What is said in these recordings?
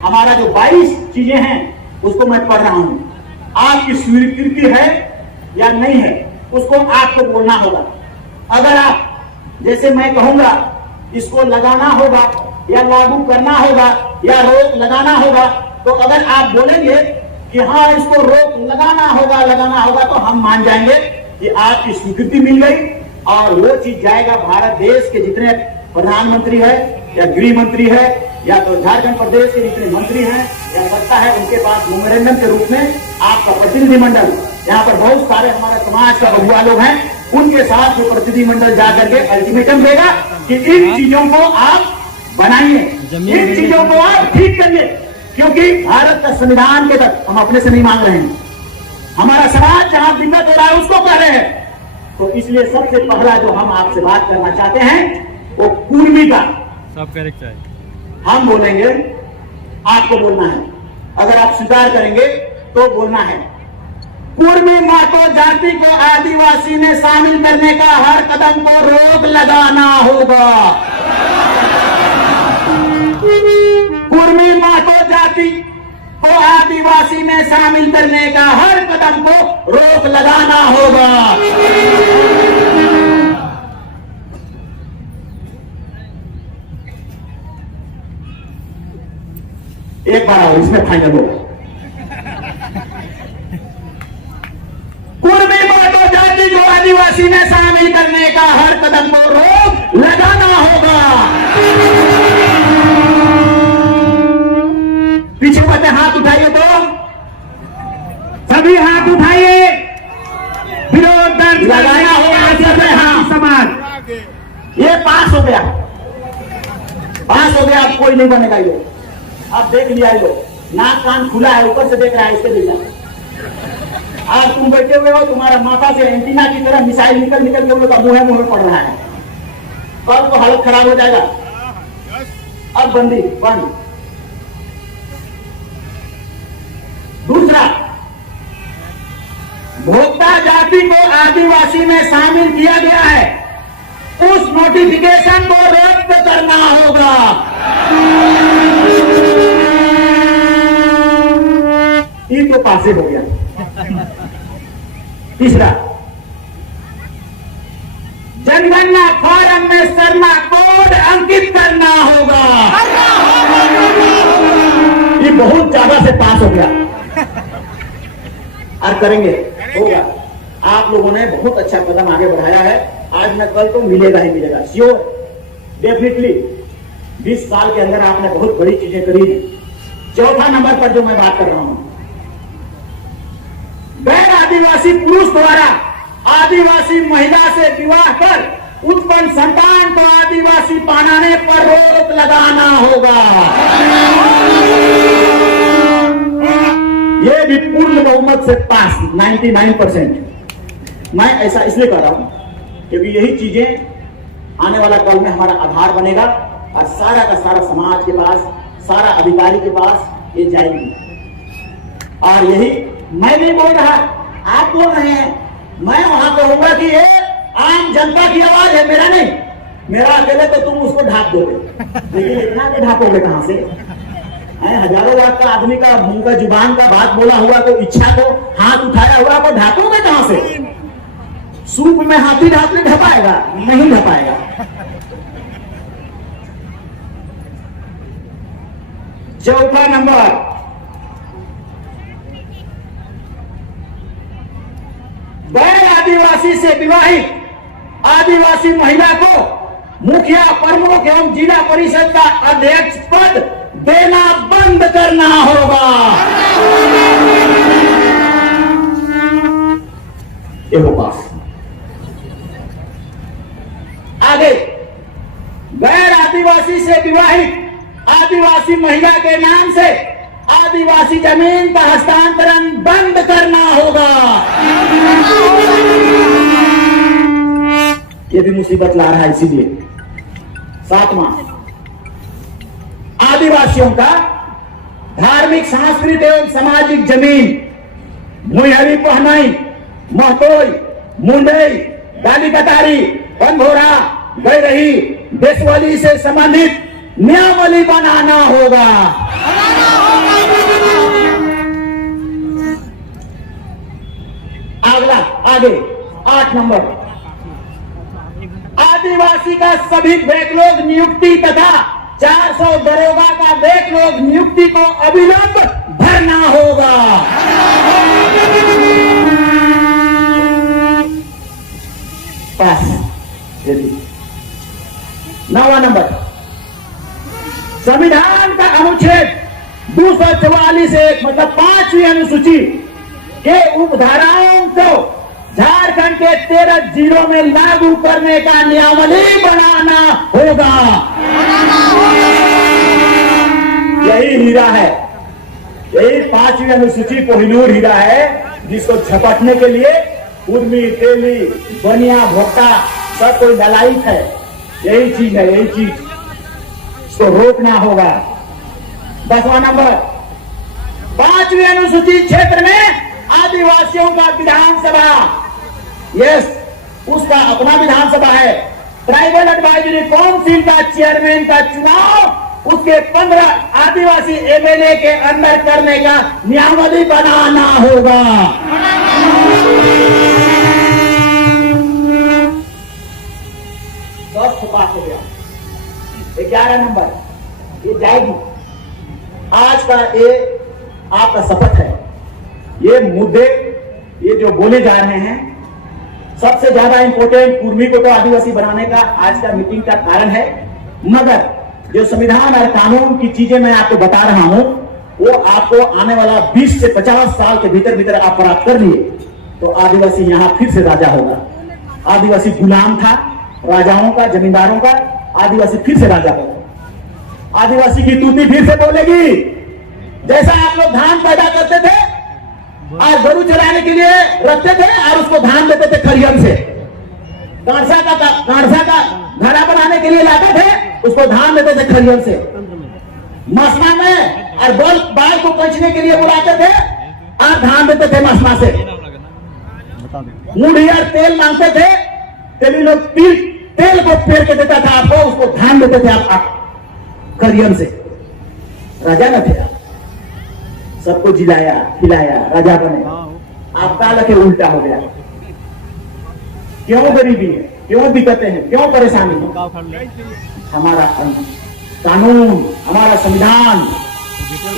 हमारा जो 22 चीजें हैं उसको मैं पढ़ रहा हूं। आपकी स्वीकृति है या नहीं है उसको आपको बोलना होगा। अगर आप जैसे मैं कहूंगा इसको लगाना होगा या लागू करना होगा या रोक लगाना होगा, तो अगर आप बोलेंगे कि हाँ इसको रोक लगाना होगा तो हम मान जाएंगे कि आपकी स्वीकृति मिल गई और वो चीज जाएगा भारत देश के जितने प्रधानमंत्री है या गृह मंत्री है या तो झारखंड प्रदेश के जितने मंत्री हैं या सत्ता है उनके पास मेमोरेंडम के रूप में आपका प्रतिनिधिमंडल, यहाँ पर बहुत सारे हमारे समाज का बबुआ लोग हैं, उनके साथ जो प्रतिनिधिमंडल जाकर के अल्टीमेटम देगा कि इन चीजों को आप बनाइए, इन चीजों को आप ठीक करिए, क्योंकि भारत का संविधान के तक हम अपने से नहीं मांग रहे हैं, हमारा समाज जहां दिक्कत हो रहा है उसको कह रहे हैं। तो इसलिए सबसे पहला जो हम आपसे बात करना चाहते हैं वो कुर्मी का सब करेक्ट है। हम बोलेंगे, आपको बोलना है, अगर आप स्वीकार करेंगे तो बोलना है। कुर्मी मातो जाति को आदिवासी में शामिल करने का हर कदम को रोक लगाना होगा। कुर्मी मातो जाति को आदिवासी में शामिल करने का हर कदम को रोक लगाना होगा। एक बार आओ, इसमें फाइनल हो। कुर्मी मातो जाति को आदिवासी में शामिल करने का हर कदम को रोक लगाना होगा। पीछे बच्चे हाथ उठाइए, तो सभी हाथ उठाइए, विरोध दर्ज लगाना होगा। हाँ समाज ये पास हो गया, अब कोई नहीं बनेगा। ये आप देख लिया, ये नाक कान खुला है, ऊपर से देख रहा है, इसके जैसा। आज तुम बैठे हुए हो, तुम्हारा माथा से एंटीना की तरह मिसाइल निकल के मुंह में पड़ रहा है, कल तो हालत खराब हो जाएगा। अब बंदी बंद। दूसरा, भोक्ता जाति को आदिवासी में शामिल किया गया है, उस नोटिफिकेशन को रद्द करना होगा। ये तो पासे हो गया। तीसरा, जनगणना फॉर्म में सरना कोड अंकित करना होगा। ये बहुत ज्यादा से पास हो गया और करेंगे, होगा। आप लोगों ने बहुत अच्छा कदम आगे बढ़ाया है, आज न कल तो मिलेगा ही मिलेगा, श्योर, डेफिनेटली। 20 साल के अंदर आपने बहुत बड़ी चीजें करी है। चौथा नंबर पर जो मैं बात कर रहा हूं, गैर आदिवासी पुरुष द्वारा आदिवासी महिला से विवाह कर उत्पन्न संतान को आदिवासी बनाने पर रोक लगाना होगा। ये भी पूर्ण बहुमत से पास, 99%। मैं ऐसा इसलिए कर रहा हूं क्योंकि यही चीजें आने वाला कल में हमारा आधार बनेगा और सारा का सारा समाज के पास, सारा अधिकारी के पास ये जाएगी। और यही मैं नहीं बोल रहा, आप बोल रहे हैं। मैं वहां कहूंगा कि ये आम जनता की आवाज है, मेरा नहीं। मेरा अकेले तो तुम उसको ढांप दोगे, लेकिन इतना भी ढांपोगे कहां से? हजारों लाख का आदमी का मुंह का जुबान का बात बोला हुआ तो इच्छा को हाथ उठाया हुआ को ढांपोगे कहां से? सूप में हाथी ढांपने ढपाएगा? नहीं ढपाएगा। चौथा नंबर, गैर आदिवासी से विवाहित आदिवासी महिला को मुखिया, प्रमुख एवं जिला परिषद का अध्यक्ष पद देना बंद करना होगा। ये हो पास। आगे, गैर आदिवासी से विवाहित आदिवासी महिला के नाम से आदिवासी जमीन का हस्तांतरण बंद करना होगा। ये भी मुसीबत ला रहा है, इसीलिए। सातवां, आदिवासियों का धार्मिक, सांस्कृतिक एवं सामाजिक जमीन भुइहरी पहनाई, महतोई, मुंडई, गाली कटारी, बंधोरा, गैरही, देशवाली से संबंधित नियमावली बनाना होगा। आगे 8 नंबर, आदिवासी का सभी बैकलॉग नियुक्ति तथा 400 दरोगा का बैकलॉग नियुक्ति को अविलंब भरना होगा। पास। 9वां नंबर, संविधान का अनुच्छेद 244(1) मतलब 5वीं अनुसूची के उपधाराओं को झारखंड के 13 जिलों में लागू करने का नियमावली बनाना होगा। यही हीरा है, यही 5वीं अनुसूची कोहिनूर हीरा है, जिसको झपटने के लिए उर्मी, तेली, बनिया, भोक्ता सब कोई ललायित है। यही चीज है, यही चीज, इसको रोकना होगा। 10वां नंबर, 5वीं अनुसूची क्षेत्र में आदिवासियों का विधानसभा, यस, उसका अपना विधानसभा है। ट्राइबल एडवाइजरी काउंसिल का चेयरमैन का चुनाव उसके 15 आदिवासी एमएलए के अंदर करने का नियमावली बनाना होगा। पास हो गया। 11 नंबर, ये जाएगी। आज का ये आपका शपथ है। ये मुद्दे, ये जो बोले जा रहे हैं, सबसे ज्यादा इंपोर्टेंट कुर्मी को तो आदिवासी बनाने का आज का मीटिंग का कारण है, मगर जो संविधान और कानून की चीजें मैं आपको बता रहा हूं, वो आपको आने वाला 20 से 50 साल के भीतर भीतर आप प्राप्त कर लिए तो आदिवासी यहां फिर से राजा होगा। आदिवासी गुलाम था राजाओं का, जमींदारों का, आदिवासी फिर से राजा होगा। आदिवासी की तूती फिर से बोलेगी। जैसा आप लोग धान पैदा करते थे और गरु चलाने के लिए रखते थे और उसको धान देते थे खरियन से, कांसा का घड़ा बनाने के लिए लाते थे, उसको धान देते थे खरियन से। मसमा में और बाल को कचने के लिए बुलाते थे और धान देते थे मसमा से। मुढ़ी और तेल मांगते थे, तेली लोग तेल को पेड़ के देता था आपको, उसको धान देते थे आप खरियन से। राजा न थे, सबको जिलाया खिलाया, राजा बने। आपका लगे उल्टा हो गया। क्यों गरीबी है, क्यों दिक्कतें हैं, क्यों परेशानी है? हमारा कानून, हमारा संविधान,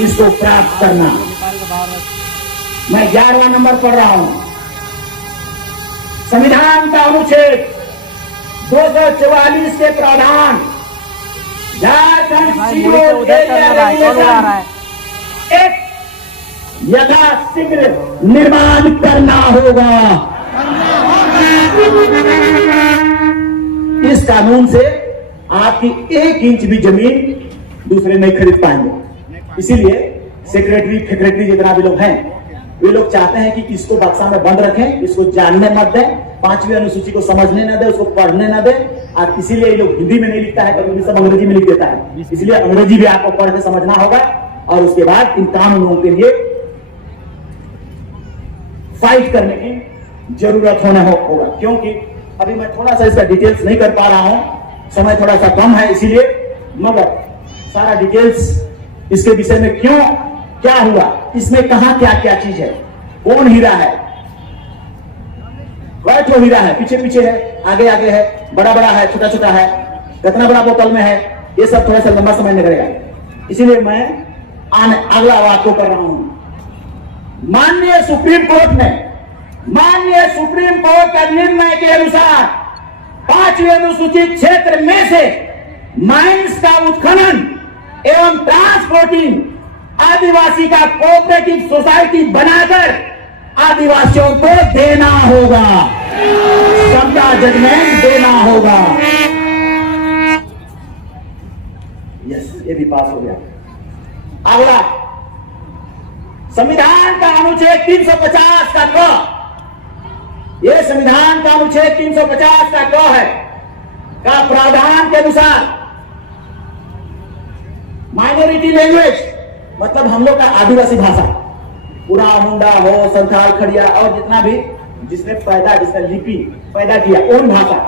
इसको प्राप्त करना। मैं 11वां नंबर पढ़ रहा हूं। संविधान का अनुच्छेद 244 के प्रावधान झारखंड एक यथाशीघ्र निर्माण करना होगा। इस कानून से आपकी 1 इंच भी जमीन दूसरे नहीं खरीद पाएंगे। इसीलिए सेक्रेटरी जितना भी लोग हैं, वे लोग चाहते हैं कि इसको बक्सा में बंद रखें, इसको जानने मत दें, 5वीं अनुसूची को समझने न दें, उसको पढ़ने न दें। और इसीलिए ये लोग हिंदी में नहीं लिखता है, कभी सब अंग्रेजी में लिख देता है। इसलिए अंग्रेजी भी आपको पढ़ के समझना होगा और उसके बाद इन कानूनों के लिए फाइट करने की जरूरत होगा। क्योंकि अभी मैं थोड़ा सा इसका डिटेल्स नहीं कर पा रहा हूं, समय थोड़ा सा कम है इसलिए, मगर सारा डिटेल्स इसके विषय में क्यों क्या हुआ, इसमें कहां क्या क्या चीज है, कौन हीरा है, कौन हीरा है, पीछे पीछे है, आगे आगे है, बड़ा बड़ा है, छोटा छोटा है, कितना बड़ा बोतल में है, ये सब थोड़ा सा लंबा समय निकलेगा। इसीलिए मैं अगला बात को कर रहा हूं। माननीय सुप्रीम कोर्ट का निर्णय के अनुसार 5वीं अनुसूचित क्षेत्र में से माइंस का उत्खनन एवं ट्रांसपोर्टिंग आदिवासी का कोऑपरेटिव सोसाइटी बनाकर आदिवासियों को देना होगा, समझा, जजमेंट देना होगा। यस, ये भी पास हो गया। अगला, संविधान का अनुच्छेद 350 का क, यह संविधान का अनुच्छेद 350 का क है, का प्रावधान के अनुसार माइनॉरिटी लैंग्वेज मतलब हम लोग का आदिवासी भाषा, पूरा मुंडा हो, संथाल, खड़िया और जितना भी जिसने लिपि पैदा किया, उन भाषा,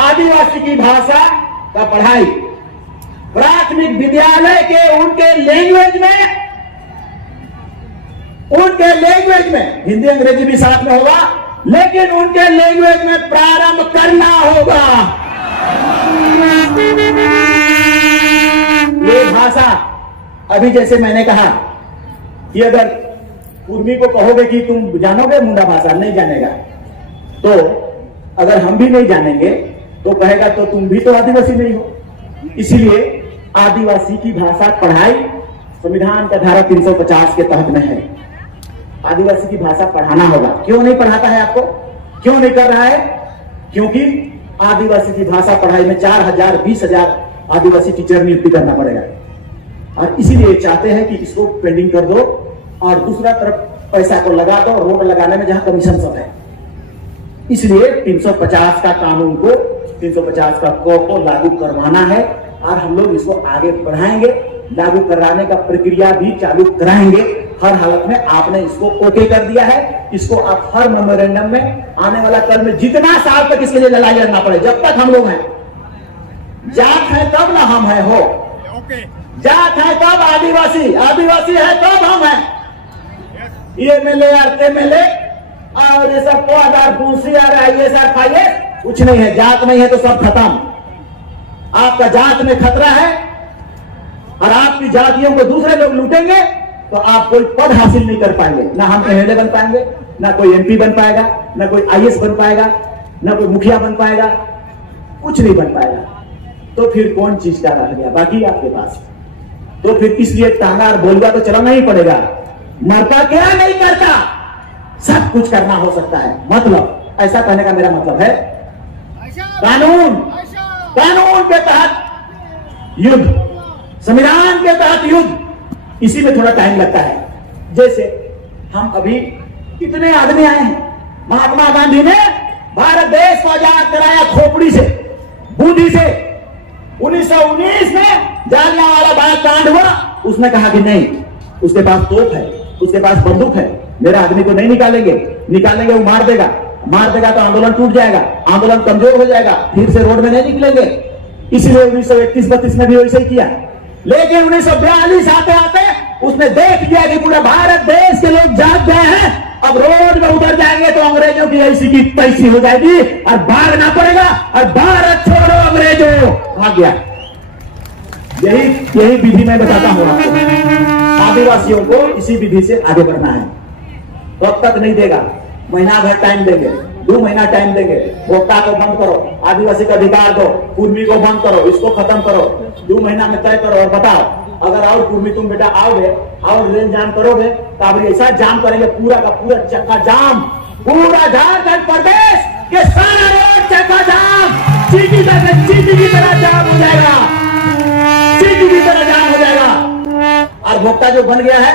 आदिवासी की भाषा का पढ़ाई प्राथमिक विद्यालय के उनके लैंग्वेज में हिंदी अंग्रेजी भी साथ में होगा, लेकिन उनके लैंग्वेज में प्रारंभ करना होगा। ये भाषा अभी जैसे मैंने कहा कि अगर कुर्मी को कहोगे कि तुम जानोगे मुंडा भाषा, नहीं जानेगा। तो अगर हम भी नहीं जानेंगे तो कहेगा तो तुम भी तो आदिवासी नहीं हो। इसीलिए आदिवासी की भाषा पढ़ाई संविधान का धारा 350 के तहत में है। आदिवासी की भाषा पढ़ाना होगा। क्यों नहीं पढ़ाता है आपको, क्यों नहीं कर रहा है? क्योंकि आदिवासी की भाषा पढ़ाई में 4,000 20,000 आदिवासी टीचर नियुक्ति करना पड़ेगा, और इसीलिए चाहते हैं कि इसको पेंडिंग कर दो और दूसरा तरफ पैसा को लगा दो रोड लगाने में जहां कमीशन सब है। इसलिए 350 का कानून को 350 का को लागू करवाना है और हम लोग इसको आगे बढ़ाएंगे। लागू कराने का प्रक्रिया भी चालू कराएंगे। हर हालत में आपने इसको ओके कर दिया है। इसको आप हर मेमोरेंडम में आने वाला कल में जितना साल तक इसके लिए लड़ाई लड़ना पड़े, जब तक हम लोग हैं, जात है तब ना हम है हो, जात है तब आदिवासी, आदिवासी है तब हम हैं। ये MLA MLA और ये सब कुछ नहीं है। जात नहीं है तो सब खत्म। आपका जात में खतरा है और आपकी जातियों को दूसरे लोग लूटेंगे तो आप कोई पद हासिल नहीं कर पाएंगे। ना हम MLA बन पाएंगे, ना कोई MP बन पाएगा, ना कोई IAS बन पाएगा, ना कोई मुखिया बन पाएगा, कुछ नहीं बन पाएगा। तो फिर कौन चीज का रह गया बाकी आपके पास? तो फिर इसलिए टांगा और बोलगा तो चलाना ही पड़ेगा। मरता क्या नहीं करता, सब कुछ करना हो सकता है। मतलब ऐसा कहने का मेरा मतलब है कानून के तहत युद्ध, संविधान के तहत युद्ध, इसी में थोड़ा टाइम लगता है। जैसे हम अभी कितने आदमी आए हैं, महात्मा गांधी ने भारत देश को आजाद कराया खोपड़ी से, बूंदी से। 1919 में जालियांवाला बाग कांड हुआ, उसने कहा कि नहीं, उसके पास तोप है, उसके पास बंदूक है, मेरा आदमी को नहीं निकालेंगे वो मार देगा तो आंदोलन टूट जाएगा, आंदोलन कमजोर हो जाएगा, फिर से रोड में नहीं निकलेंगे। इसलिए 1931-32 में भी वैसे ही किया। लेकिन 1942 आते आते उसने देख लिया कि पूरा भारत देश के लोग जाग गए हैं, अब रोड में उतर जाएंगे तो अंग्रेजों की ऐसी की तैसी हो जाएगी और भागना पड़ेगा, और भारत छोड़ो अंग्रेजों, भाग गया। यही विधि मैं बताता हूं आपको। आदिवासियों को इसी विधि से आगे बढ़ना है। तब तक नहीं देगा, महीना भर टाइम देंगे, 2 महीना टाइम देंगे। वोक्ता को बंद करो, आदिवासी का अधिकार दो, कुर्मी को बंद करो, इसको खत्म करो, 2 महीना में तय करो और बताओ। अगर और कुर्मी तुम बेटा आओगे और रेल जाम करोगे तो अब ऐसा जाम करेंगे, पूरा का पूरा चक्का जाम, पूरा झारखंड प्रदेश के सारा रोड चक्का जाम, चीटी की तरह जाम हो जाएगा, चीटी की तरह जाम हो जाएगा। और वोक्ता जो बन गया है,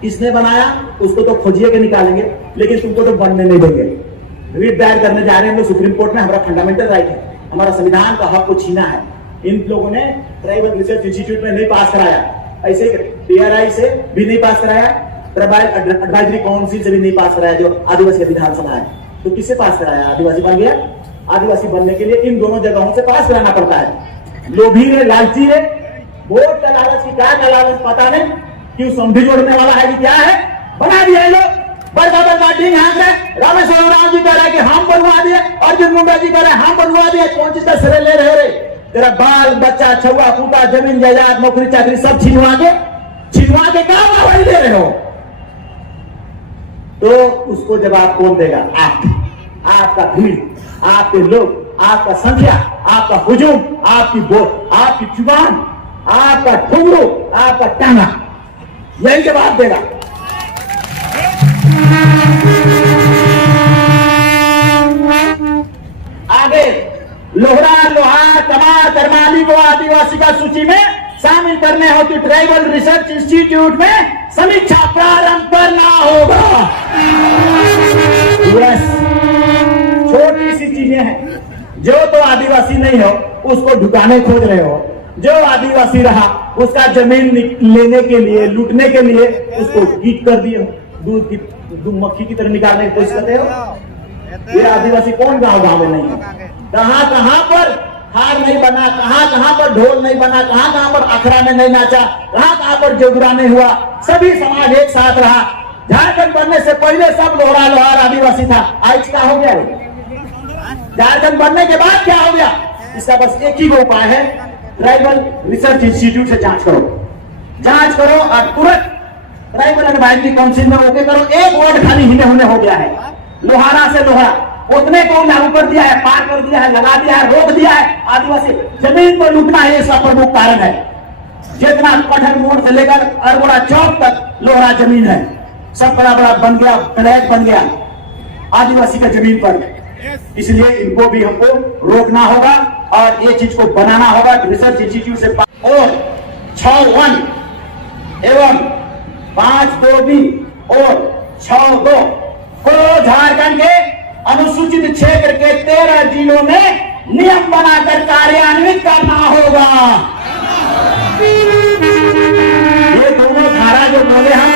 किसने बनाया उसको तो खोजिए के निकालेंगे, लेकिन तुमको तो बनने नहीं देंगे। रिट दायर करने जा रहे हैं हम लोग सुप्रीम कोर्ट में। हमारा फंडामेंटल राइट है, हमारा संविधान का हक को छीना है। इन लोगों ने ट्राइबल रिसर्च इंस्टीट्यूट में नहीं पास कराया, ऐसे TRI से भी नहीं पास कराया, ट्राइबल एडवाइजरी काउंसिल से भी नहीं पास कराया, जो आदिवासी विधानसभा है। तो किससे पास कराया? आदिवासी बन गया। आदिवासी बनने के लिए इन दोनों जगहों से पास कराना पड़ता है। लोभी रे, लालची रे, वोट का लालच की क्या का लालच पता नहीं, क्यों समझी जोड़ने वाला है कि क्या है, बना दिया लोग। बड़का टीम हाँक रहे, रामेश्वर राम जी कह रहे कि हम बनवा दिए, अर्जुन मुंडा जी कह रहे हम बनवा दिए। कौन चीज का श्रेय ले रहे रे? तेरा बाल बच्चा, छुआ फूटा, जमीन जायदाद, नौकरी चाकरी सब छीनवा के क्या वाहवाही दे रहे हो? तो उसको जवाब कौन देगा? आपका भीड़, आपके लोग, आपका संख्या, आपका हुजूम, आपकी जुबान, आपका ठुमरू, आपका टांगा, यही जवाब देगा। आगे लोहरा, लोहार, कमार, करमाली को आदिवासी का सूची में शामिल करने हो तो ट्राइबल रिसर्च इंस्टीट्यूट में समीक्षा प्रारंभ करना होगा। छोटी सी चीजें हैं, जो तो आदिवासी नहीं हो उसको ढुकाने खोज रहे हो, जो आदिवासी रहा उसका जमीन लेने के लिए, लूटने के लिए उसको कीट कर दिए, दूध की मक्खी की तरह निकालने की कोशिश करते हो। ये आदिवासी कौन गांव में नहीं है? कहां पर हार नहीं बना, कहां पर ढोल नहीं बना, कहां पर अखड़ा में नहीं नाचा, कहां पर जोगरा नहीं हुआ, सभी समाज एक साथ रहा। झारखंड बनने से पहले सब लोहरा लोहार आदिवासी था, आज क्या हो गया? झारखंड बनने के बाद क्या हो गया? इसका बस एक ही उपाय है, ट्राइबल रिसर्च इंस्टीट्यूट से जांच करो और तुरंत ट्राइबल एडवाइजरी काउंसिल में ओके करो। एक वर्ड खाली हिले होने हो गया है, लोहारा से लोहारा उतने को लागू कर दिया है, पार कर दिया है, लगा दिया है, रोक दिया है। आदिवासी जमीन को लूटना है, इसका प्रमुख कारण है। जितना पठान मोड़ से लेकर अरबोड़ा चौक तक लोहरा जमीन है, सब बड़ा बड़ा बन गया, फ्लैट बन गया आदिवासी का जमीन पर। इसलिए इनको भी हमको रोकना होगा और ये चीज को बनाना होगा रिसर्च इंस्टीट्यूट से। और 6(1) एवं 5(2)B और 6(2) को झारखंड के अनुसूचित क्षेत्र के 13 जिलों में नियम बनाकर कार्यान्वित करना होगा। ये दोनों धारा जो बोले हम,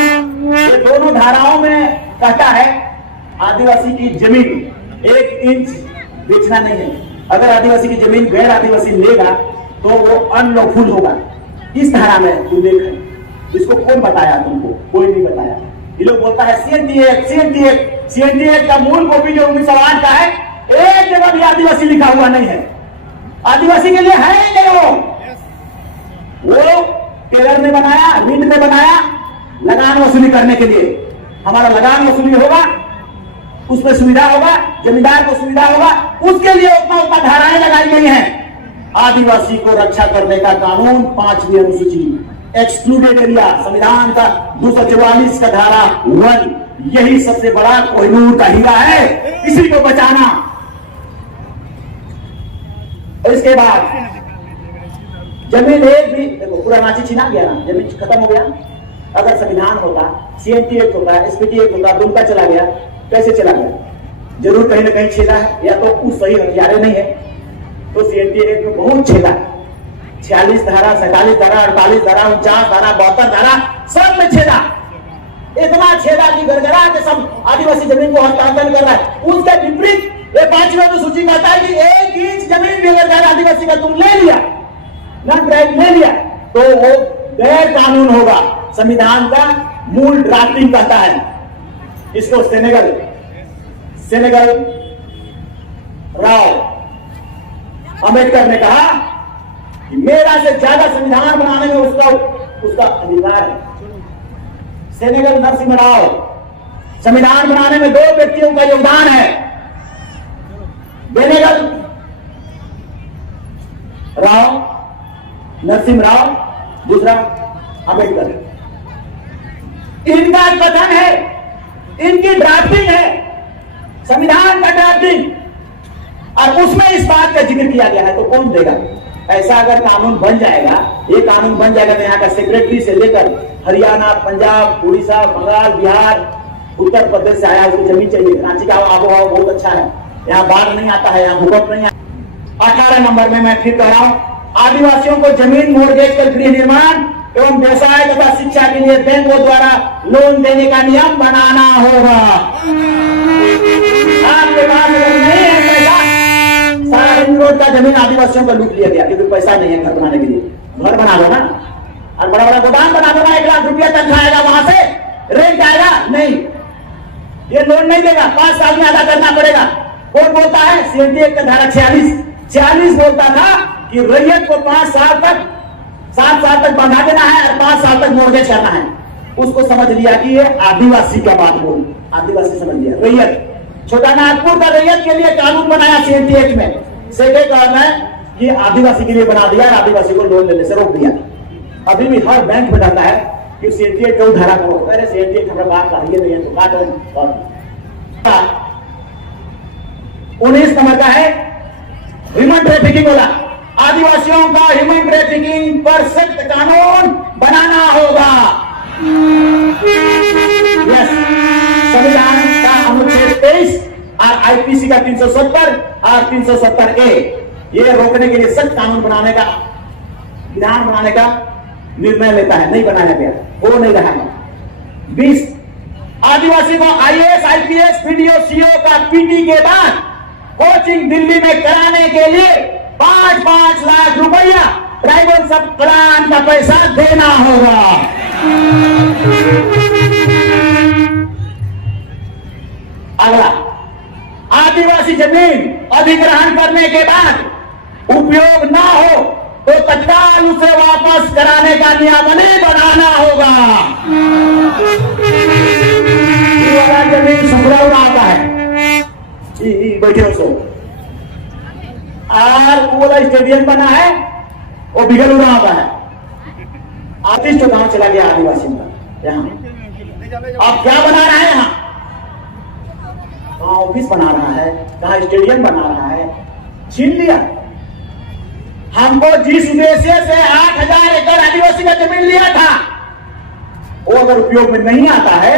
ये दोनों धाराओं में कहता है आदिवासी की जमीन 1 इंच बेचना नहीं है। अगर आदिवासी की जमीन गैर आदिवासी लेगा तो वो अनलॉफुल होगा। इस धारा में उल्लेख है। इसको कौन बताया तुमको? कोई नहीं बताया। ये लोग बोलता है CNT एक्ट का मूल कॉपी जो 1908 का है, एक जगह भी आदिवासी लिखा हुआ नहीं है। आदिवासी के लिए है ही नहीं। वो टेलर ने बनाया, रीड ने बनाया लगान वसूली करने के लिए। हमारा लगान वसूली होगा, उसमें सुविधा होगा, जमींदार को सुविधा होगा, उसके लिए उतना धाराएं लगाई गई हैं। आदिवासी को रक्षा करने का कानून 5वीं अनुसूची, एक्सक्लूडेड एरिया, संविधान का 244 का धारा 1, यही सबसे बड़ा कोहिनूर का हीरा है, इसी को बचाना। और इसके बाद जमीन एक भी देखो, पूरा नाची छिना गया ना, जमीन खत्म हो गया। अगर संविधान होता, CNT एक्ट होता, SPT एक्ट होता, दुमका चला गया, कैसे चला गया? जरूर कहीं ना कहीं छेदा है, या तो कुछ सही हथियारे नहीं है। तो CNT एक्ट में बहुत छेदा, 46 धारा, 47 धारा, 48 धारा, 49 धारा, 72 धारा, सब में छेदा। इतना छेदा की गड़गड़ा के सब आदिवासी जमीन को हस्तांतरण कर रहा है। उसके विपरीत ये 5वीं अनुसूची कहता है कि 1 इंच जमीन भी अगर आदिवासी का तुम ले लिया, नॉन ट्राइब ले लिया, तो वो गैर कानून होगा। संविधान का मूल ड्राफ्टिंग कहता है इसको। सेनेगल राव अंबेडकर ने कहा कि मेरा से ज्यादा संविधान बनाने में उसका अधिकार है। सेनेगल नरसिंह राव, संविधान बनाने में 2 व्यक्तियों का योगदान है, बेनेगल राव, नरसिंह राव, दूसरा अंबेडकर। इनका कथन है, इनकी ड्राफ्टिंग है, संविधान का ड्राफ्टिंग, और उसमें इस बात का जिक्र किया गया है। तो कौन देगा? ऐसा अगर कानून बन जाएगा, ये कानून बन जाएगा तो यहाँ का सेक्रेटरी से लेकर हरियाणा, पंजाब, उड़ीसा, बंगाल, बिहार, उत्तर प्रदेश से आया उसको जमीन चाहिए। रांची का आबोहवा बहुत अच्छा है, यहाँ बाढ़ नहीं आता है, यहाँ भूकंप नहीं आता। 18 नंबर में मैं फिर कह रहा हूँ, आदिवासियों को जमीन मोर्गेज कर गृह निर्माण एवं व्यवसाय तथा शिक्षा के लिए बैंकों द्वारा लोन देने का नियम बनाना होगा। आपके पास अगर नहीं है पैसा, सारा रिंग रोड का जमीन आदिवासियों का लूट लिया गया क्योंकि पैसा नहीं है घर बनाने के लिए। घर बना दो ना, और बड़ा बड़ा गोदाम बना दो ना, 1 लाख रुपया तनख्वाह आएगा, वहां से रेंट आएगा नहीं, ये लोन नहीं देगा, 5 साल में अदा करना पड़ेगा। कौन बोलता है? CNT एक्ट का धारा 46 बोलता था कि रैयत को 5 साल तक, 7 साल तक बंधा देना है और 5 साल तक मोर्गेज करना है। उसको समझ लिया कि ये आदिवासी का बात बोल, आदिवासी समझ लिया। रैयत, छोटा नागपुर का रैयत के लिए कानून बनाया CNT एक्ट में, सेकेंड कारण है कि आदिवासी के लिए बना दिया, आदिवासी को लोन लेने से रोक दिया। अभी भी हर बैंक में रहता है कि CNT एक्ट क्यों धारा करो, अरे CNT एक्ट हमारा बात का ये नहीं है तो क्या करें। और 19 नंबर का है ह्यूमन ट्रैफिकिंग वाला। आदिवासियों का ह्यूमन ट्रैफिकिंग पर सख्त कानून बनाना होगा। यस, संविधान का अनुच्छेद 23 और IPC का 370 और 370A ये रोकने के लिए सख्त कानून बनाने का, विधान बनाने का निर्णय लेता है। नहीं बनाया गया, वो नहीं रहा। 20 आदिवासी को IAS, IPS, PDO, CO का PT के बाद कोचिंग दिल्ली में कराने के लिए 5-5 लाख रुपया ट्राइबल सब प्लान का पैसा देना होगा। करने के बाद उपयोग ना हो तो तत्काल उसे वापस कराने का नियमावली बनाना होगा। ये वाला जमीन संग्रह आता है, बैठे हो सो, और वो वाला स्टेडियम बना है वो बिगड़ उड़ा आता है। आतिश तो गांव चला गया आदिवासी का, यहाँ अब क्या बना रहा है, यहाँ कहाँ ऑफिस बना रहा है, कहाँ स्टेडियम बना रहा है, छीन लिया। हमको जिस उद्देश्य से 8,000 एकड़ आदिवासी का जमीन लिया था वो अगर उपयोग में नहीं आता है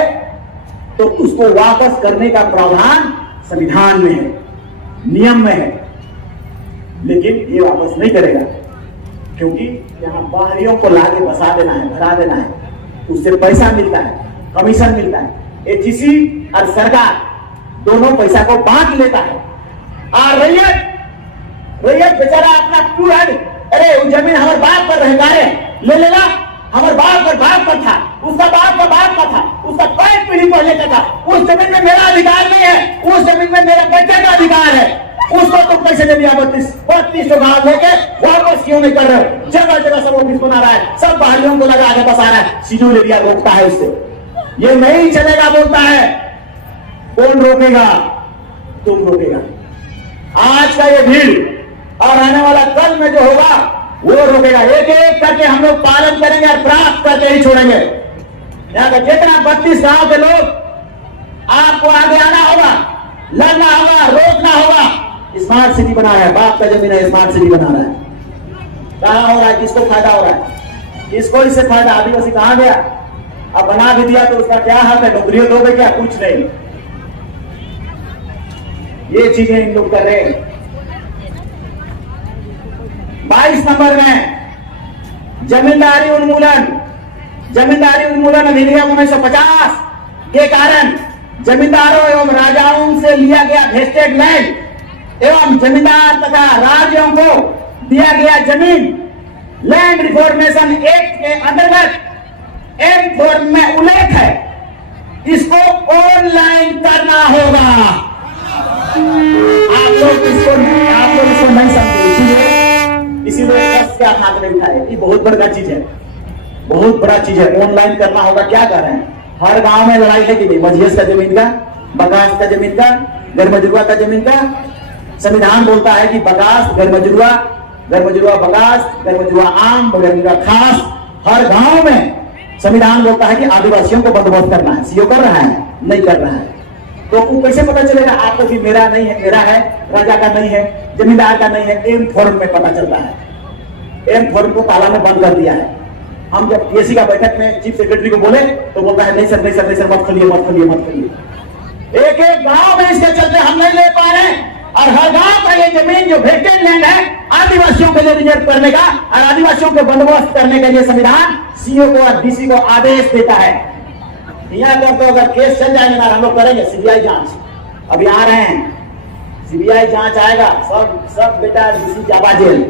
तो उसको वापस करने का प्रावधान संविधान में है, नियम में है, लेकिन ये वापस नहीं करेगा क्योंकि यहाँ बाहरियों को लाके बसा देना है, भरा देना है, उससे पैसा मिलता है, कमीशन मिलता है। एचईसी और सरकार दोनों पैसा को बांट लेता है और रैयत बेचारा अपना क्यों है, अरे वो जमीन हमारे बाप पर रहता है, ले लेगा, हमारे बाप पर था, उसका बाप का था, उसका कई पीढ़ी पहले का था, उस जमीन में मेरा अधिकार नहीं है, उस जमीन में मेरे बेटे का अधिकार है, उसको तुम कैसे ले लिया? 32 गांव लेके वापस क्यों नहीं कर रहे हो? जगह जगह सब ऑफिस बना रहा है, सब बाहरियों को लगा के बसा रहा है, शेड्यूल एरिया रोकता है उससे, ये नहीं चलेगा बोलता है। कौन रोकेगा? तुम रोकेगा। आज का ये भीड़ और आने वाला कल में जो होगा वो रोकेगा। एक एक करके हम लोग पालन करेंगे और प्राप्त करके ही छोड़ेंगे। यहाँ का जितना 32 गांव के लोग, आपको आगे आना होगा, लड़ना होगा, रोकना होगा। स्मार्ट सिटी बना रहा है, बाप का जमीन है, स्मार्ट सिटी बना रहा है। कहाँ हो रहा है? किसको फायदा हो रहा है? किसको इससे फायदा? आदिवासी कहाँ गया? अब बना भी दिया तो उसका क्या हाल है? नौकरियों दोगे क्या? कुछ नहीं। ये चीजें इन लोग कर रहे हैं। 22 नंबर में जमींदारी उन्मूलन अधिनियम 1950 के कारण जमींदारों एवं राजाओं से लिया गया वेस्टेड लैंड एवं जमींदार तथा राज्यों को दिया गया जमीन लैंड रिफॉर्मेशन एक्ट के अंतर्गत M4 में उल्लेख है, इसको ऑनलाइन करना होगा। आप लोग इसको नहीं समझे, इसीलिए क्या हाथ में उठाए। ये बहुत बड़ा चीज है, बहुत बड़ा चीज है। ऑनलाइन करना होगा। क्या कर रहे हैं? हर गांव में लड़ाई है कि नहीं? मजलिस का जमीन का, बगास का जमीन का, गरमजुआ का जमीन का। संविधान बोलता है कि बगास, गरमजुआ बगास, गरमजुआ आम, गरमजुआ खास। हर गांव में संविधान बोलता है कि आदिवासियों को बंदोबस्त करना है। सीओ कर रहा है? नहीं कर रहा है। तो कैसे पता चलेगा आपको कि मेरा नहीं है, मेरा है, राजा का नहीं है, जमींदार का नहीं है? M4 में पता चलता है। M4 को ताला में बंद कर दिया है। हम जब पीएससी का बैठक में चीफ सेक्रेटरी को बोले तो बोलता है नहीं सर मत खोलिए। एक एक गांव में इसके चलते हम नहीं ले पा रहे और हर गांव का ये जमीन जो वेस्टेड लैंड है आदिवासियों के लिए रिजर्व करने का और आदिवासियों को बंदोबस्त करने का ये संविधान सीओ को और डीसी को आदेश देता है। यहाँ पर तो अगर केस चल जाएगा ना, हम लोग करेंगे सीबीआई जांच। अभी आ रहे हैं, सीबीआई जांच आएगा, सब बेटा डीसी जाबा जेल।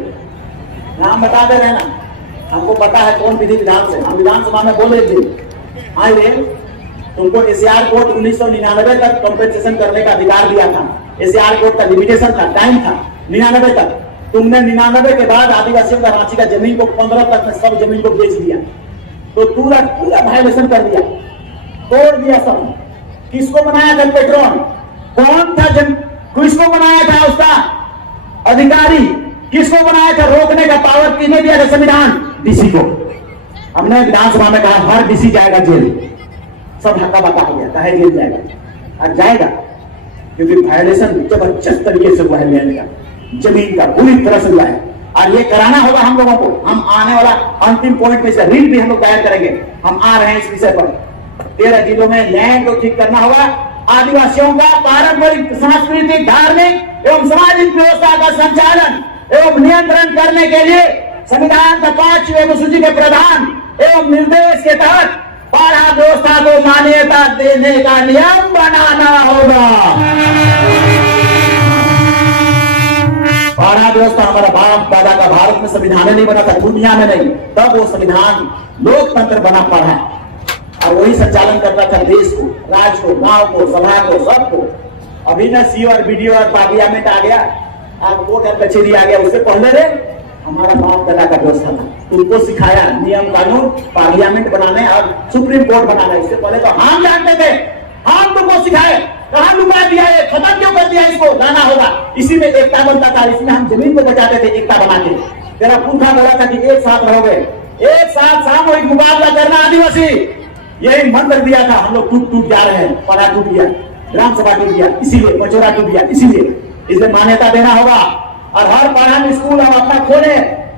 नाम बता दे रहे ना, हमको पता है कौन विधि विधान से। हम विधानसभा में बोले थे, हाँ रे तुमको एसीआर कोर्ट 1999 तक कंपेंसेशन करने का अधिकार दिया था। एसीआर कोर्ट का लिमिटेशन था, टाइम था 99 तक। तुमने 99 के बाद आदिवासियों का रांची का जमीन को 15 तक में सब जमीन को बेच दिया, तो पूरा वायलेशन कर दिया, तोड़ दिया सब। किसको बनाया था पेट्रोल? कौन था किसको बनाया था उसका अधिकारी? किसको बनाया था? रोकने का पावर किसने दिया था? संविधान, डीसी को। हमने विधानसभा में कहा हर डीसी जाएगा जेल। सब हक्का बक्का हो गया, कहे जेल जाएगा। और जाएगा क्योंकि वायलेशन जबरदस्त तरीके से हुआ है लैंड का, जमीन का पूरी तरह से हुआ है। और ये कराना होगा हम लोगों को। हम आने वाला अंतिम पॉइंट में से रीट भी हम लोग तैयार करेंगे। हम आ रहे हैं इस विषय पर। 13 जिलों में लैंड को ठीक करना होगा। आदिवासियों का पारंपरिक, सांस्कृतिक, धार्मिक एवं सामाजिक व्यवस्था का संचालन एवं नियंत्रण करने के लिए संविधान का 5वें अनुसूची के प्रावधान एवं निर्देश के तहत पारा व्यवस्था को मान्यता देने का नियम बनाना होगा। पारा व्यवस्था हमारा बाप दादा का भारत में संविधान नहीं बना था, दुनिया में नहीं, तब वो संविधान लोकतंत्र बना पड़ा और वही संचालन करता था देश को, राज्य को, गांव को, सभा को, सबको। अभी न सीओ और बीडीओ और पार्लियामेंट आ गया, आप कोर्ट कचहरी आ गया, उससे पहले रे हमारा बाप दादा का व्यवस्था था, तुमको सिखाया नियम कानून, पार्लियामेंट बनाने और सुप्रीम कोर्ट बनाना। इससे पहले तो हम जानते थे, हम तुमको सिखाए, कहां लुका दिया है, खत्म क्यों कर दिया, इसको लाना होगा। इसी में एकता बनता था, इसमें हम जमीन को बचाते थे एकता बना के। तेरा पूछा बोला था कि एक साथ रहोगे, एक साथ सामूहिक मुकाबला करना आदिवासी, यही मंत्र दिया था। हम लोग टूट टूट जा रहे हैं, पड़ा टूट गया, ग्राम सभा टूट गया, इसीलिए पचोरा टूट गया, इसीलिए इसे मान्यता देना होगा। और हर पाड़ा में स्कूल हम अपना खोले,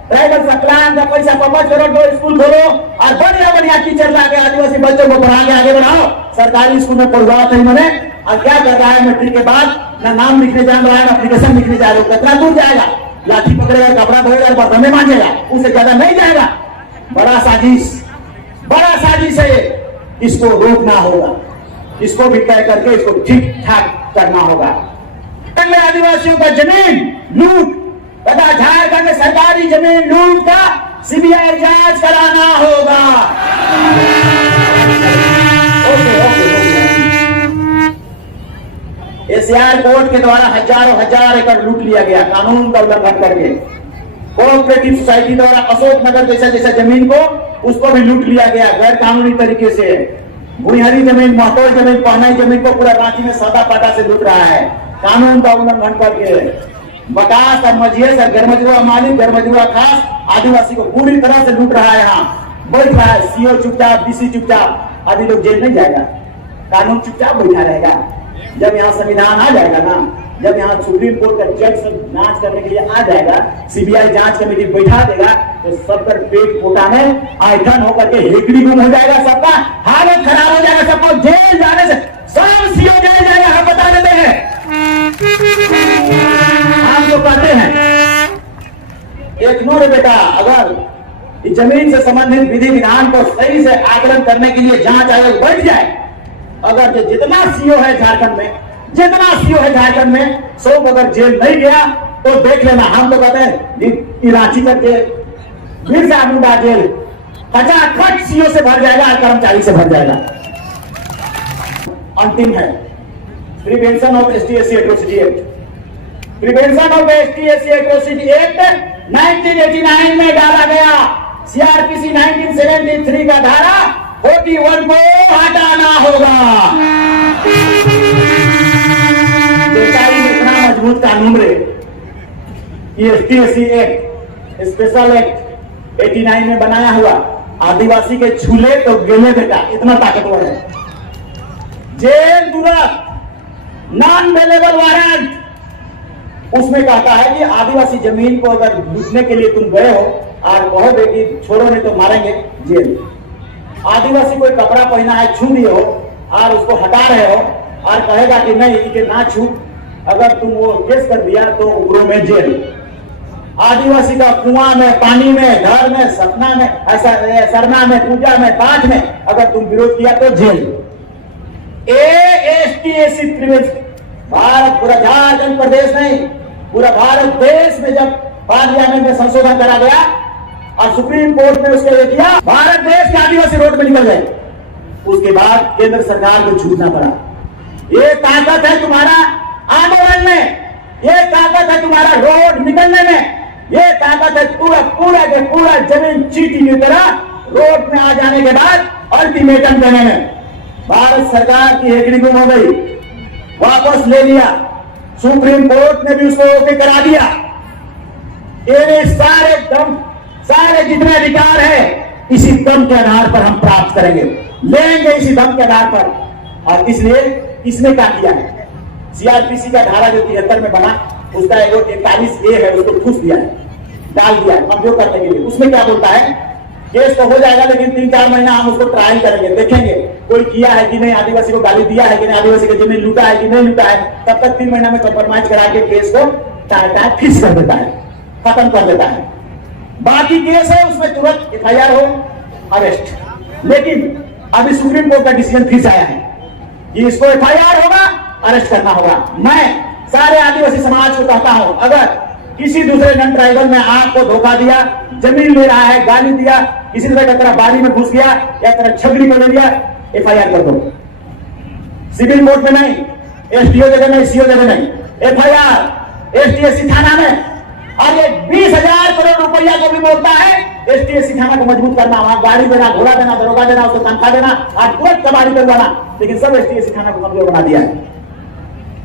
ट्राइबल सक्लान का पैसा 5 करोड़ दो स्कूल खोलो और बढ़िया बढ़िया टीचर लाके आदिवासी बच्चों को पढ़ा के आगे बढ़ाओ। सरकारी स्कूल में पढ़वा था इन्होंने, और क्या कर रहा है, मैट्रिक के बाद ना नाम लिखने जान रहा है, ना एप्लीकेशन लिखने जा रहा है। कितना दूर जाएगा, लाठी पकड़ेगा, कपड़ा धोएगा, बर्तन में मांजेगा, उससे ज्यादा नहीं जाएगा। बड़ा साजिश है, इसको रोकना होगा, इसको भी तय करके इसको ठीक ठाक करना होगा। आदिवासियों का जमीन लूट तथा झारखंड में सरकारी जमीन लूट का सीबीआई जांच कराना होगा। एसआर कोर्ट के द्वारा हजार एकड़ लूट लिया गया कानून का उल्लंघन करके। कोऑपरेटिव सोसाइटी द्वारा अशोक नगर जैसा जमीन को उसको भी लूट लिया गया गैर कानूनी तरीके से। भुइहरी जमीन, महतौल जमीन, पहनाई जमीन को पूरा रांची में सादा पाटा से लूट रहा है कानून का उल्लंघन करके। बकास और मजियस और गरमजुआ मालिक, गरमजुआ खास आदिवासी को पूरी तरह से लूट रहा है। यहाँ बैठ रहा है सीओ चुपचाप, डीसी चुपचाप, अभी लोग जेल नहीं जाएगा, कानून चुपचाप बैठा रहेगा। जब यहाँ संविधान आ जाएगा ना, जब यहाँ सुप्रीम कोर्ट का जज सब जांच करने के लिए आ जाएगा, सीबीआई जांच कमेटी बैठा देगा, तो सबका पेट पोटा में आयठन होकर के हेकड़ी गुम हो जाएगा, सबका हालत खराब हो जाएगा, सबको जेल जाने से सब सीओ जेल जाएगा। हम बता देते हैं, हम जो कहते हैं एक नोट बेटा, अगर इस जमीन से संबंधित विधि विधान को सही से आकलन करने के लिए जांच आयोग बैठ जाए, अगर जितना सीओ है झारखंड में, जितना सीओ है झारखंड में, सब अगर जेल नहीं गया तो देख लेना। हम तो कहते हैं रांची का जेल, बिरसा मुंडा जेल खचाखच सीओ से भर जाएगा और कर्मचारी से भर जाएगा। अंतिम है prevention of ST-SC atrocity act. Prevention of ST-SC atrocity act 1989 में डाला गया। सीआरपीसी 1973 का धारा 41 को हटाना होगा। इतना मजबूत कानून रे, एसटी-एससी एक्ट, स्पेशल एक्ट 89 में बनाया हुआ, आदिवासी के छूले तो गेले बेटा, इतना ताकतवर है। जेल तुरंत, नॉन अवेलेबल वारंट, उसमें कहता है कि आदिवासी जमीन को अगर लूटने के लिए तुम गए हो और कहोगे कि छोड़ो नहीं तो मारेंगे, जेल। आदिवासी कोई कपड़ा पहना है, छू दिए हो और उसको हटा रहे हो और कहेगा कि नहीं इसे ना छू, अगर तुम वो केस कर दिया तो उग्रों में जेल। आदिवासी का कुआं में, पानी में, घर में, सपना में, सरना में, पूजा में, पाठ में अगर तुम विरोध किया तो जेल। एसटी-एससी प्रिवेंशन भारत, पूरा झारखंड प्रदेश नहीं, पूरा भारत देश में जब पार्लियामेंट में संशोधन करा गया और सुप्रीम कोर्ट ने उसके लिए किया, भारत देश के आदिवासी रोड पे निकल गए। उसके बाद केंद्र सरकार को झूठना पड़ा। ये ताकत है तुम्हारा आंदोलन में, ये ताकत है तुम्हारा रोड निकलने में, ये ताकत है पूरा के पूरा जमीन चीटी की तरह रोड में आ जाने के बाद अल्टीमेटम देने में। भारत सरकार की हेकड़ी गुम हो गई, वापस ले लिया, सुप्रीम कोर्ट ने भी उसको ओके करा दिया। ये सारे जितने अधिकार है इसी दम के आधार पर हम प्राप्त करेंगे, लेंगे इसी दम के आधार पर। और इसलिए इसने क्या किया है, सीआरपीसी का धारा जो 73 में बना, उसका 41A है, उसको ठूस दिया है, डाल दिया है कमजोर करने के लिए। उसमें क्या बोलता है, केस तो हो जाएगा लेकिन 3-4 महीना हम उसको ट्रायल करेंगे, देखेंगे कोई किया है कि नहीं, आदिवासी को गाली दिया है कि नहीं, आदिवासी की जमीन लूटा है कि नहीं लूटा है। तब तक 3 महीना में कंप्रोमाइज करा के केस को फिक्स कर देता है, खत्म कर देता है। बाकी केस है उसमें तुरंत FIR हो, अरेस्ट। लेकिन अभी सुप्रीम कोर्ट का डिसीजन फिर आया है कि इसको FIR होगा, अरेस्ट करना होगा। मैं सारे आदिवासी समाज को कहता हूं, अगर किसी दूसरे नॉन ट्राइबल में आपको धोखा दिया, जमीन ले रहा है, गाली दिया, किसी तरह का बाड़ी में घुस गया या तरह छगड़ी को ले लिया, FIR कर दो। सिविल कोर्ट में नहीं, SDO जगह नहीं, CO जगह नहीं, FIR एसटीएससी थाना में, और ये 20,000 करोड़ रुपया को भी बोलता है एसटीएससी थाना को मजबूत करना, वहां गाड़ी देना, घोड़ा देना, दरोगा देना, उसको तनख्वाह देना, आज तुरंत कबाड़ी करवाना, लेकिन सब एसटीएससी थाना को कमजोर बना दिया है।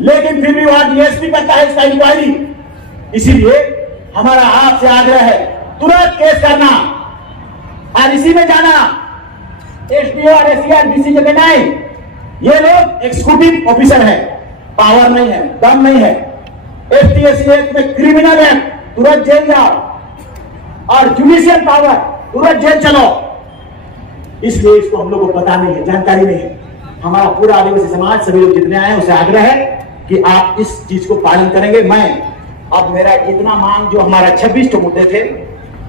लेकिन फिर भी वहां डीएसपी करता है इसका इंक्वायरी। इसीलिए हमारा आपसे आग्रह है तुरंत केस करना और इसी में जाना। एसडीओ और एससीआर डीसी के नहीं, ये लोग एग्जीक्यूटिव ऑफिसर है, पावर नहीं है, दम नहीं है। एसटीएससी एक्ट में क्रिमिनल एक्ट, तुरंत जेल जाओ, और जुडिशियल पावर, तुरंत जेल चलो। इसलिए इसको हम लोग को पता नहीं है, जानकारी नहीं है। हमारा पूरा आदिवासी समाज, सभी लोग जितने आए हैं, उसे आग्रह है कि आप इस चीज को पालन करेंगे। मैं अब मेरा इतना मांग, जो हमारा 26 मुद्दे थे,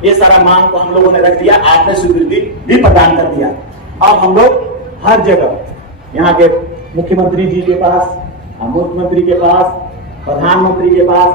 ये सारा मांग को हम लोगों ने रख दिया, आपने स्वीकृति भी प्रदान कर दिया। अब हम लोग हर जगह यहाँ के मुख्यमंत्री जी के पास, मुख्यमंत्री के पास, प्रधानमंत्री के पास,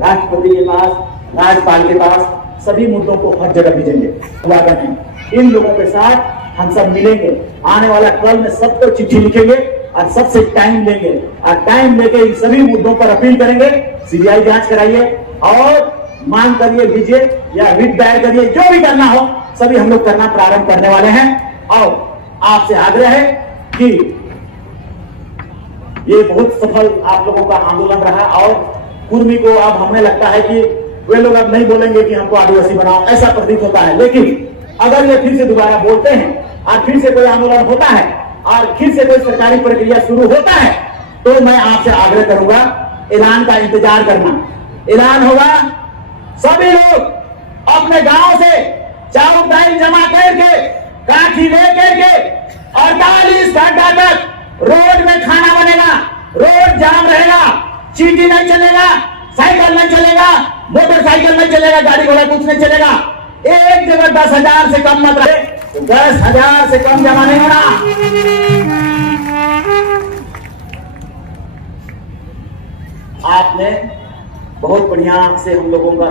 राष्ट्रपति के पास, राज्यपाल के पास, सभी मुद्दों को हर जगह भेजेंगे। वादा है, इन लोगों के साथ हम सब मिलेंगे। आने वाला कल में सबको चिट्ठी लिखेंगे और सबसे टाइम लेंगे, और टाइम लेके इन सभी मुद्दों पर अपील करेंगे। सीबीआई जांच कराइए और मांग करिए, लीजिए या रिट दायर करिए, जो भी करना हो सभी हम लोग करना प्रारंभ करने वाले हैं। और आपसे आग्रह है कि ये बहुत सफल आप लोगों का आंदोलन रहा, और कुर्मी को अब हमें लगता है कि वे लोग अब नहीं बोलेंगे कि हमको आदिवासी बनाओ, ऐसा प्रतीत होता है। लेकिन अगर ये फिर से दोबारा बोलते हैं और फिर से कोई आंदोलन होता है और फिर से कोई सरकारी प्रक्रिया शुरू होता है, तो मैं आपसे आग्रह करूंगा, ऐलान का इंतजार करना। ऐलान होगा, सभी लोग अपने गांव से चाउर दाल जमा करके, काठी ले करके 48 घंटा तक रोड में खाना बनेगा, रोड जाम रहेगा, चीटी नहीं चलेगा, साइकिल नहीं चलेगा, मोटरसाइकिल नहीं चलेगा, गाड़ी घोड़ा कुछ नहीं चलेगा। एक जगह 10,000 से कम मत रहे, तो 10,000 से कम जमा नहीं होना। आपने बहुत बढ़िया से हम लोगों का